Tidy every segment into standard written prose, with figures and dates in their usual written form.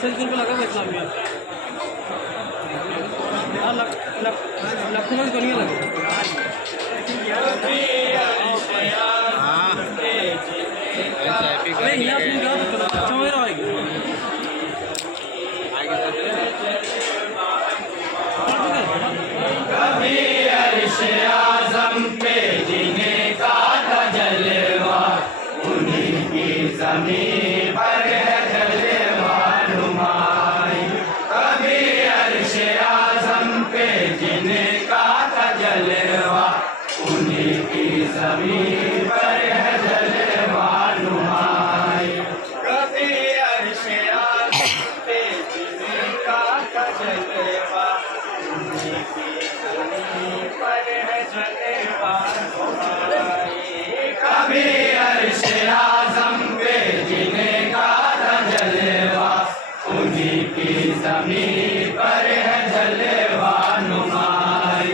Selfie पे लगा इतना भी लखनऊ में दुनिया लगे हाँ अरे यहाँ तुम क्या अच्छा हो रहा है कभी अर्श आज़म पे जिन्हें का था जलवा उन्हीं की ज़मीन पर है जलवा नुमाई। कभी अर्श आज़म पे जिन्हें का था जलवा उन्हीं की ज़मीन पर है जलवा नुमाई। कभी अर्श आज़म पे जिन्हें का था जलवा उन्हीं की ज़मीन पर है जलवा नुमाई। कभी अर्श आज़म पे जिन्हें का था जलवा उन्हीं की ज़मीन पर है जलवा नुमाई।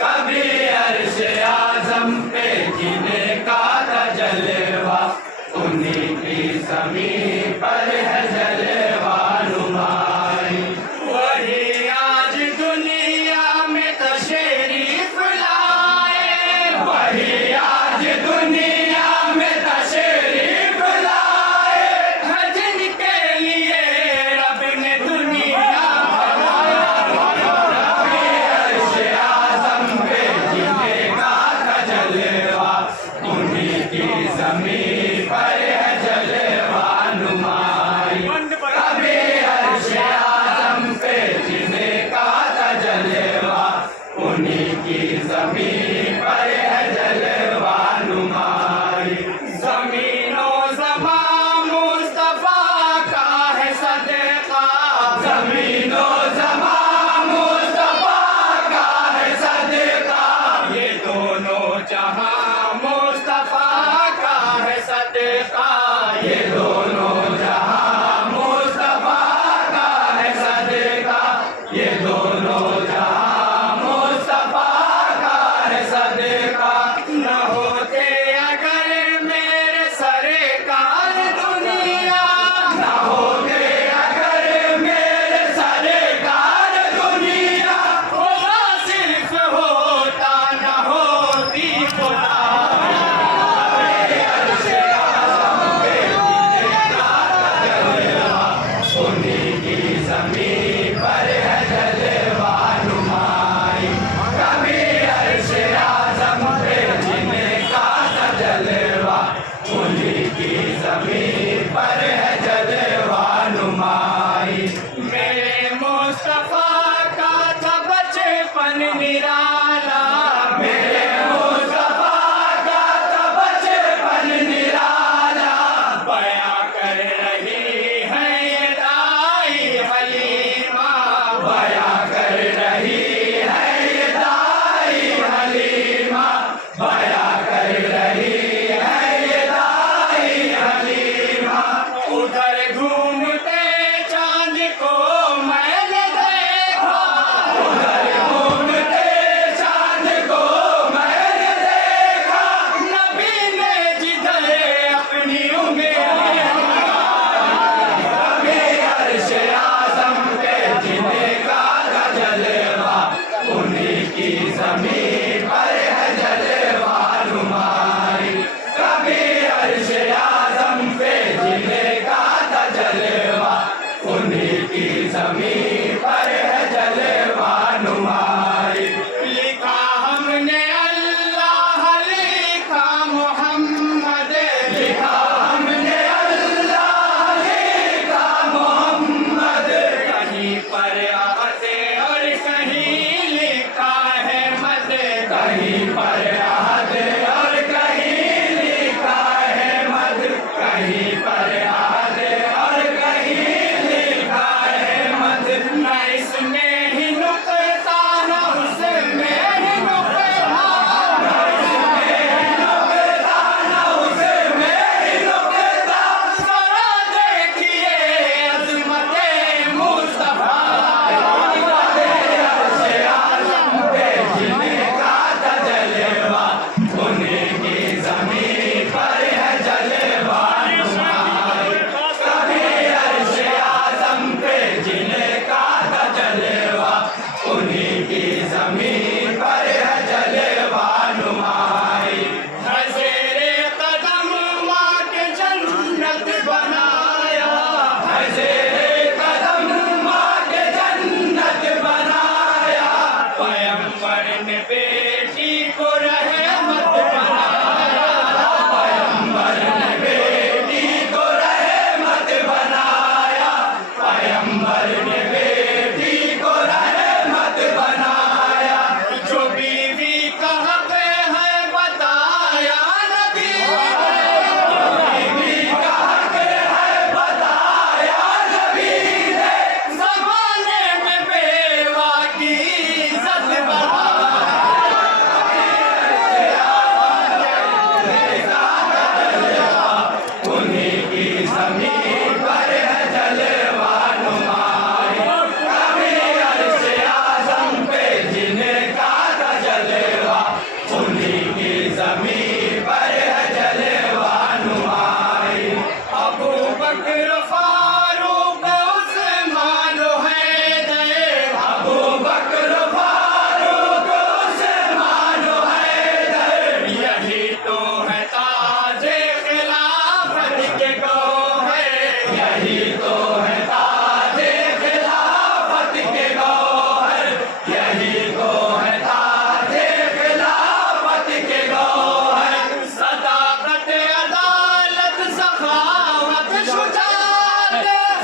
कभी अर्श आज़म पे जिन्हें का था जलवा उन्हीं की ज़मीन पर है जलवा नुमाई। वही आज दुनिया में तशरीफ लाए, वही आज दुनिया में तशरीफ लाए, हज के लिए रब ने दुनिया बनाया। कभी अर्श आज़म पे जिन्हें का था जलवा उन्हीं की ज़मीन पर है जलवा नुमाई।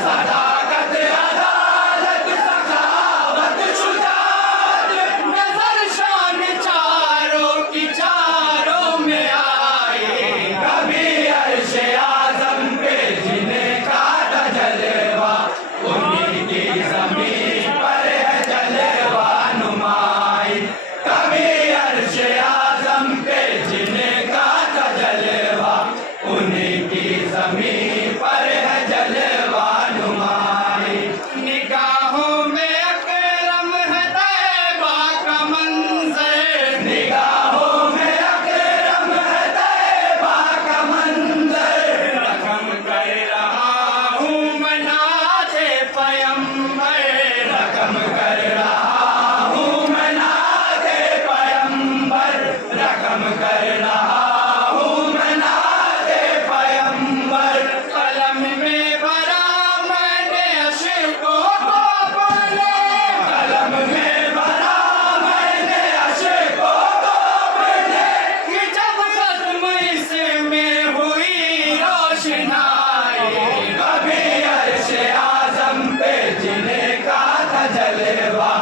सदाकत अदालत सखावत शुजात नजर शान चारों की चारों में आए कभी अर्श आज़म पे जिनका था जलवा उन्हीं की ज़मीन पर है जलवा नुमाई कभी अर्श आज़म पे जिनका था जलवा उन्हीं की ज़मीन पर है जलवा नुमाई निगाहों में अकरम है तैबा का मंज़र निगाहों में अकरम है तैबा का मंज़र रकम कर रहा हूँ मनाते पैगंबर रकम कर रहा हूँ मनाते पैगंबर रकम कर रहा हूँ मनाते पैगंबर कलम में भरा मैंने अशकों को अपने कलम में भरा मैंने अशकों को अपने कि जब खत्म इसमें हुई रोशनाई कभी अर्श आज़म पे जिनका था जलवा